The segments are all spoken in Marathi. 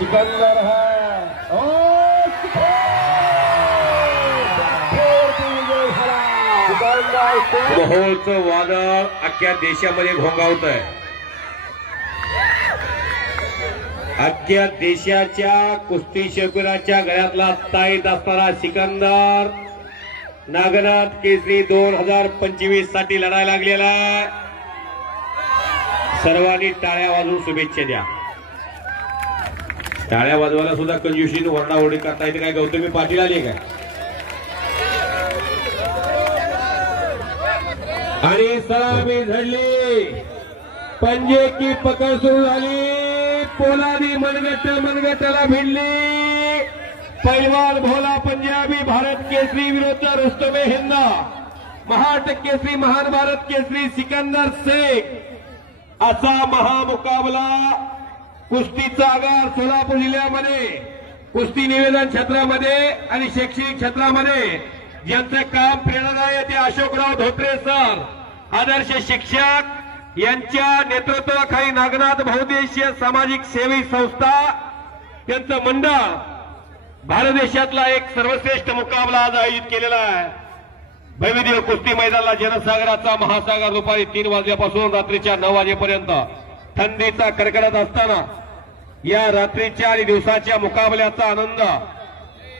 सिकंदर है मोहोळचं वादळ अख्ख्या देशामध्ये घोंगावत आहे. अख्ख्या देशाच्या कुस्ती शौकीनाच्या गळ्यातला ताईत असणारा सिकंदर नागनाथ केसरी 2025 साठी लढायला लागलेला. सर्वांनी टाळ्या वाजवून शुभेच्छा द्या. टाळ्या वाजवायला सुद्धा कंजुशीन वरडावरडी करता येते काय? गौतमी पाटील आली काय? आणि सलामी झडली. पंजे की पकड सुरू झाली. पोलादी मनगटाला भिडली. पैलवान भोला पंजाबी भारत केसरी विरुद्ध रुस्तमे हिंद महाराष्ट्र केसरी महान भारत केसरी सिकंदर शेख असा महामुकाबला कुस्तीचा आगार सोलापूर जिल्ह्यामध्ये कुस्ती निवेदन क्षेत्रामध्ये आणि शैक्षणिक क्षेत्रामध्ये ज्यांचं काम प्रेरणादायी आहे ते अशोकराव धोत्रे सर आदर्श शिक्षक यांच्या नेतृत्वाखाली नागनाथ बहुउद्देशीय सामाजिक सेवी संस्था त्यांचं मंडळ भारत देशातला एक सर्वश्रेष्ठ मुकाबला आज आयोजित केलेला आहे. भव्यदिव्य कुस्ती मैदानाला जनसागराचा महासागर दुपारी 3 वाजल्यापासून रात्रीच्या 9 वाजेपर्यंत थंडीचा कडकडाट असताना या रात्रीच्या आणि दिवसाच्या मुकाबल्याचा आनंद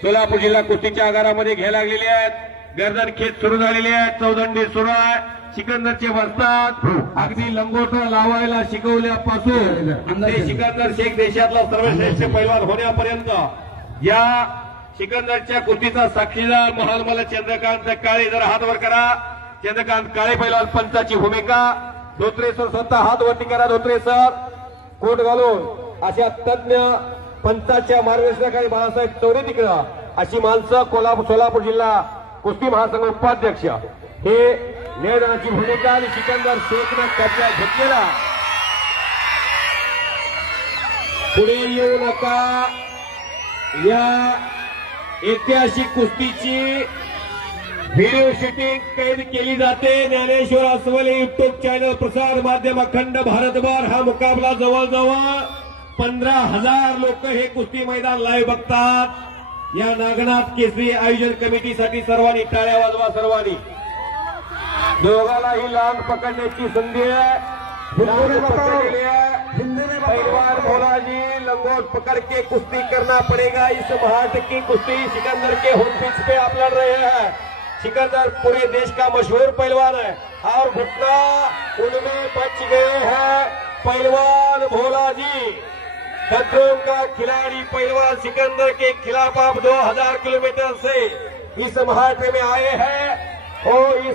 सोलापूर जिल्हा कुस्तीच्या आगारामध्ये घ्यायला लागलेले आहेत. गर्दनखेच सुरू झालेली आहे. चौदंडी सुरू आहे. सिकंदरचे वस्ताद अगदी लंगोट लावायला शिकवल्यापासून ते सिकंदर शेख देशातला सर्वश्रेष्ठ पैलवान होण्यापर्यंत या सिकंदरच्या कुस्तीचा साक्षीदार महान मला चंद्रकांत काळे. जरा हात वर करा. चंद्रकांत काळे पैलवान पंचाची भूमिका. धोत्रे सर स्वतः हात वरती करा. धोत्रे सर कोट घालून अशा तज्ञ पंचाच्या मार्गदर्शनाखाली बाळासाहेब चौरे तिकडं अशी माणसं सोलापूर जिल्हा कुस्ती महासंघ उपाध्यक्ष हे निवेदनाची भूमिका आणि सिकंदर शेखनं कब्जा घेतलेला. पुढे येऊ नका. या ऐतिहासिक कुस्तीची व्हिडिओ शूटिंग कैद केली जाते. ज्ञानेश्वर अस्वले युट्यूब चॅनल प्रसार माध्यम अखंड भारतभर हा मुकाबला जवळजवळ 15,000 लोक हे कुस्ती मैदान लाईव्ह बघतात. या नागनाथ केसरी आयोजन कमिटीसाठी सर्वांनी टाळ्या वाजवा. सर्वांनी दोघांनाही लांब पकडण्याची संधी आहे. पैलवान भोलाजी लंगोट पकड़ के कुश्ती करना पड़ेगा. इस महाराष्ट्र की कुश्ती सिकंदर के होम पिच पे आप लड़ रहे हैं. सिकंदर पूरे देश का मशहूर पहलवान है और घुटना उनमें बच गए हैं. पहलवान भोलाजी खतरों का खिलाड़ी पहलवान सिकंदर के खिलाफ आप 2000 किलोमीटर से इस महाराष्ट्र में आए हैं और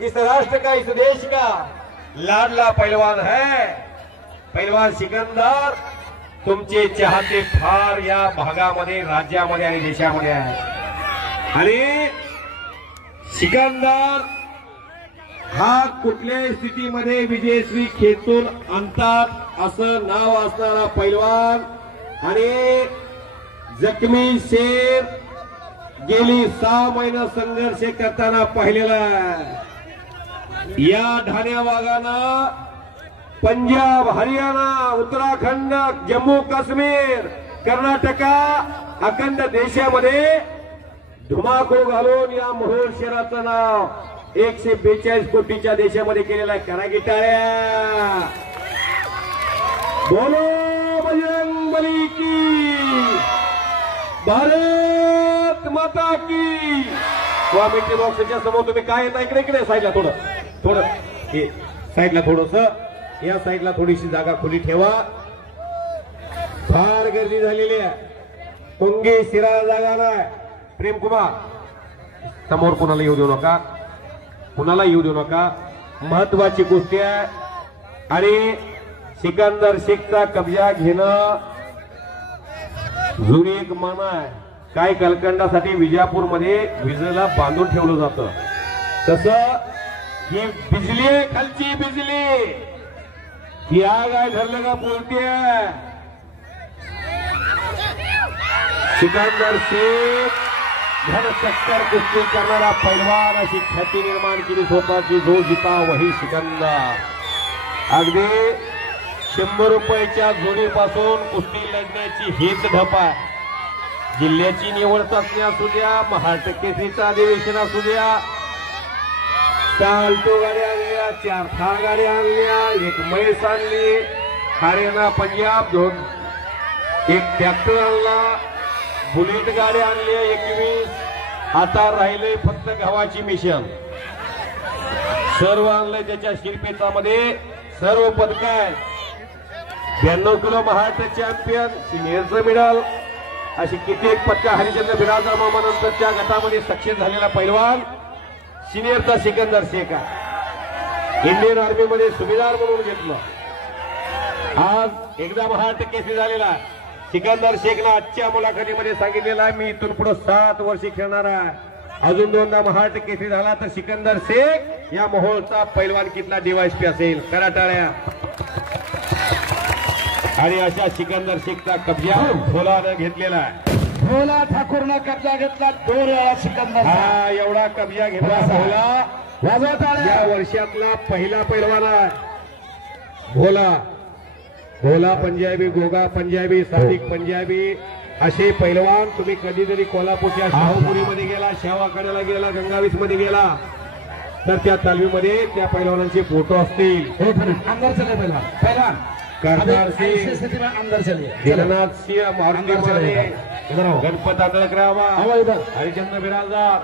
इस राष्ट्र का इस देश का लाडला पहलवान है. पहलवान सिकंदर तुमचे चाहते फार या भागामध्ये राज्यामध्ये आणि देशामध्ये आहे. आणि सिकंदर हा कुठल्याही स्थितीमध्ये विजयश्री खेचून आणतात असं नाव असणारा पैलवान आणि जखमी शेर गेली 6 महिने संघर्ष करताना पाहिलेला. या ढाण्या वाघानं पंजाब हरियाणा उत्तराखंड जम्मू काश्मीर कर्नाटका अखंड देशामध्ये धुमाकूळ घालून या मोहोळ शहराचं नाव 142 कोटीच्या देशामध्ये केलेला आहे. करा की टाळ्या. बोलो बजरंगबली की. भारत माता की. कॉमेंट्री बॉक्सच्या समोर तुम्ही काय येता इकडे साईडला थोडं साईडला थोडस या साईडला थोडीशी जागा खुली ठेवा. फार गर्दी झालेली आहे. पुंगी शिरा जागा नाही. प्रेमकुमार समोर कुणाला येऊ देऊ नका. कुणाला येऊ देऊ नका. महत्वाची गोष्ट आहे आणि सिकंदर शेखचा कब्जा घेणं जुनी एक मान आहे. काय कलकंडासाठी विजापूरमध्ये विजेला बांधून ठेवलं जातं तसं ही बिजली आहे. खालची बिजली ही आग आहे. धरलं का बोलते. सिकंदर शेख धडचक्कर कुस्ती करणारा पैलवान अशी ख्याती निर्माण केली स्वतःची. जो जिता वही सिकंदर. अगदी 100 रुपयाच्या जोडीपासून कुस्ती लढण्याची हीच ढप आहे. जिल्ह्याची निवड चाचणी असू द्या, महाराष्ट्र केसरीचं अधिवेशन असू द्या, 6 अल्टो गाड्या आणल्या, 4 थार गाड्या आणल्या, 1 म्हैस आणली, हरियाणा पंजाब 2, 1 ट्रॅक्टर आणला, बुलेट गाड्या आणल्या 21. आता राहिलंय फक्त गव्हाची मिशन. सर्व आणलंय त्याच्या शिरपेचामध्ये, सर्व पदक आहे. 92 किलो महाराष्ट्र चॅम्पियन, सिनियरचं मेडल, अशी कित्येक पदक. हरिचंद्र बिराजदार मामानंतरच्या गटामध्ये सक्सेस झालेला पैलवान सिनियरचा सिकंदर शेख आहे. इंडियन आर्मीमध्ये सुभेदार म्हणून घेतलं. आज एकदा महाराष्ट्र केसरी झालेला सिकंदर शेखला आजच्या मुलाखतीमध्ये सांगितलेला आहे, मी इथून पुढे 7 वर्षे खेळणार आहे. अजून 2दा महाराष्ट्र केसरी झाला तर सिकंदर शेख या मोहोळचा पैलवान कितला डीवायसपी असेल. करा टाळ्या. आणि अशा सिकंदर शेखचा कब्जा भोलानं घेतलेला आहे. भोला ठाकूरनं कब्जा घेतला 2 वेळा सिकंदर. हा एवढा कब्जा घेतला भोला. या वर्षातला पहिला पैलवान आहे भोला. भोला पंजाबी, गोगा पंजाबी, सादिक पंजाबी असे पैलवान तुम्ही कधीतरी कोल्हापूरच्या शाहूपुरीमध्ये गेला, शेवाकड्याला गेला, गंगावीस मध्ये गेला तर त्या तालमीमध्ये त्या पैलवानांचे फोटो असतील. अंदर चले पहिला करतार सिंह, अंदर चलिए. दिलनाथ सिंह, मारुती माने, गणपत आदळकराव, हरिचंद्र बिराजदार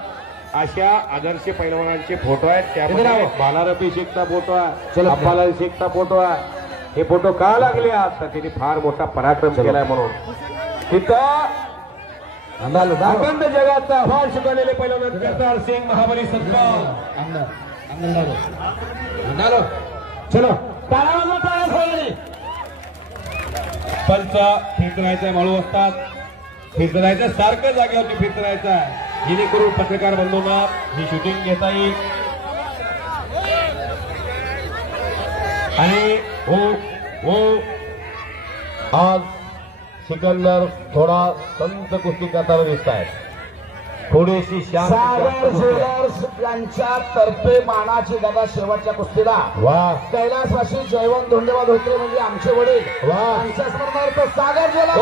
अशा आदर्श पैलवानांचे फोटो आहेत. त्यामध्ये बालारफी शेखचा फोटो आहे, अब्बाला शेखचा फोटो आहे. हे फोटो का लागले आज तर त्यांनी फार मोठा पराक्रम केलाय म्हणून. तिथं अखंड जगाचा अहवाल शिकवलेले पैलवान करतार सिंग, महाबली सरकार. चलो पंच फिरत राहायचंय, माळू असतात फिरत राहायचं, सारखं जागेवरती फिरत राहायचं जेणेकरून पत्रकार बंधूंना ही शूटिंग घेता येईल. आणि आज सिकंदर थोडा संत कुस्ती करताना दिसत आहे. थोडीशी सागर ज्वेलर्स यांच्या तर्फे मानाची दादा शेवटच्या कुस्तीला कैलासवासी जयवंत धोंडेवा धोत्रे म्हणजे आमचे वडील त्यांच्या स्मरणार्थ सागर ज्वेलर्स.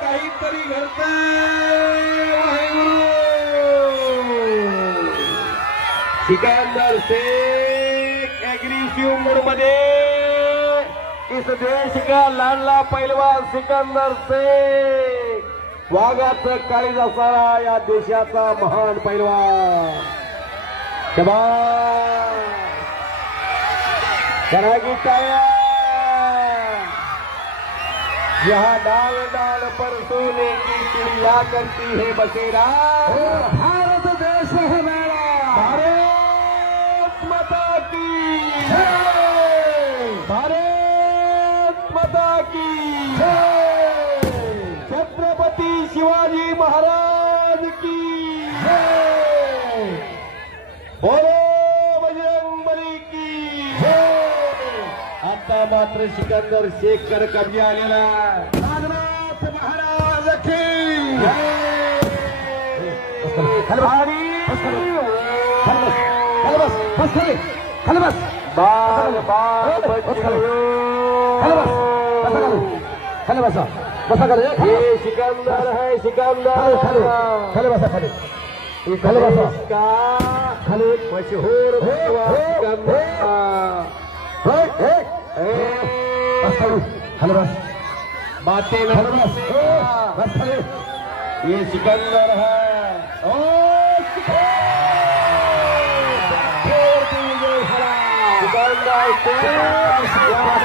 काहीतरी घडतंय. सिकंदर शेख एग्रेसिव्ह मूड मध्ये. इस देश का लाडला पैलवान सिकंदर शेख, वाघाचं काळीज असणारा या देशाचा महान पैलवान. करा की टाळ्या. यहाँ डाल डाल पर सोने की चिड़िया करती है बसेरा. भारत देश है मेरा. भारत माता की जय. भारत माता की जय. छत्रपती शिवाजी महाराज की जय. बोलो बजरंगबली की जय. आता मात्र सिकंदर शेख कर कब्जा आलेला. नागनाथ महाराज की ये सिकंदर है. सिकंदर इसका मशहूर सिकंदर. बातें ये सिकंदर है. सिकंदर